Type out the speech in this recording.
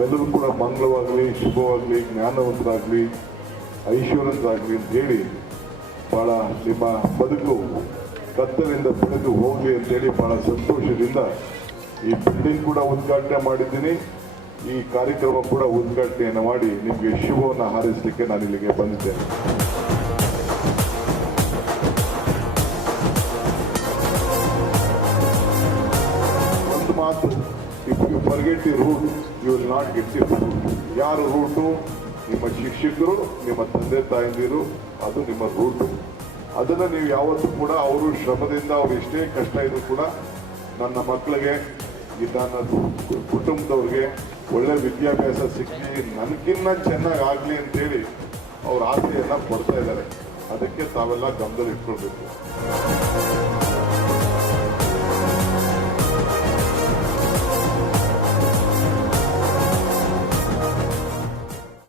ಮಂಗಳವಾಗಲಿ, ಶುಭವಾಗಲಿ, ಜ್ಞಾನವಂತರಾಗಲಿ ಐಶ್ವರ್ಯದಾಗಲಿ ಅಂತ ಹೇಳಿ ಬಹಳ ನಿಮ್ಮ ಬದುಕು, ಕತ್ತಲಿಂದ ಬೆಳೆದು ಹೋಗಲಿ ಅಂತೇಳಿ ಬಹಳ ಸಂತೋಷದಿಂದ ಈ ಬಿಲ್ಡಿಂಗ್ ಕೂಡ ಉದ್ಘಾಟನೆ ಮಾಡಿದ್ದೀನಿ. ಈ ಕಾರ್ಯಕ್ರಮ ಕೂಡ ಉದ್ಘಾಟನೆಯನ್ನು ಮಾಡಿ ನಿಮಗೆ ಶುಭವನ್ನು ಹಾರೈಸಲಿಕ್ಕೆ ನಾನು ಇಲ್ಲಿಗೆ ಬಂದಿದ್ದೇನೆ. ಒಂದು ಮಾತು if you forget you root you will not get you root ಯಾರು ರೂಟು ನಿಮ್ಮ ಶಿಕ್ಷಕರು, ನಿಮ್ಮ ತಂದೆ ತಾಯಂದಿರು, ಅದು ನಿಮ್ಮ ರೂಟು ಅದನ್ನು ನೀವು ಯಾವತ್ತೂ ಕೂಡ ಅವರು ಶ್ರಮದಿಂದ, ಅವ್ರು ಎಷ್ಟೇ ಕಷ್ಟ ಇದ್ರು ಕೂಡ ನನ್ನ ಮಕ್ಕಳಿಗೆ ನನ್ನ ಕುಟುಂಬದವ್ರಿಗೆ ಒಳ್ಳೆ ವಿದ್ಯಾಭ್ಯಾಸ ಸಿಕ್ಕಿ ನನಗಿನ್ನ ಚೆನ್ನಾಗಿ ಆಗಲಿ ಅಂತೇಳಿ ಅವ್ರ ಆಸೆಯನ್ನು ಪಡ್ತಾ ಇದ್ದಾರೆ. ಅದಕ್ಕೆ ತಾವೆಲ್ಲ ಗಮನದಲ್ಲಿ ಇಟ್ಕೊಳ್ಬೇಕು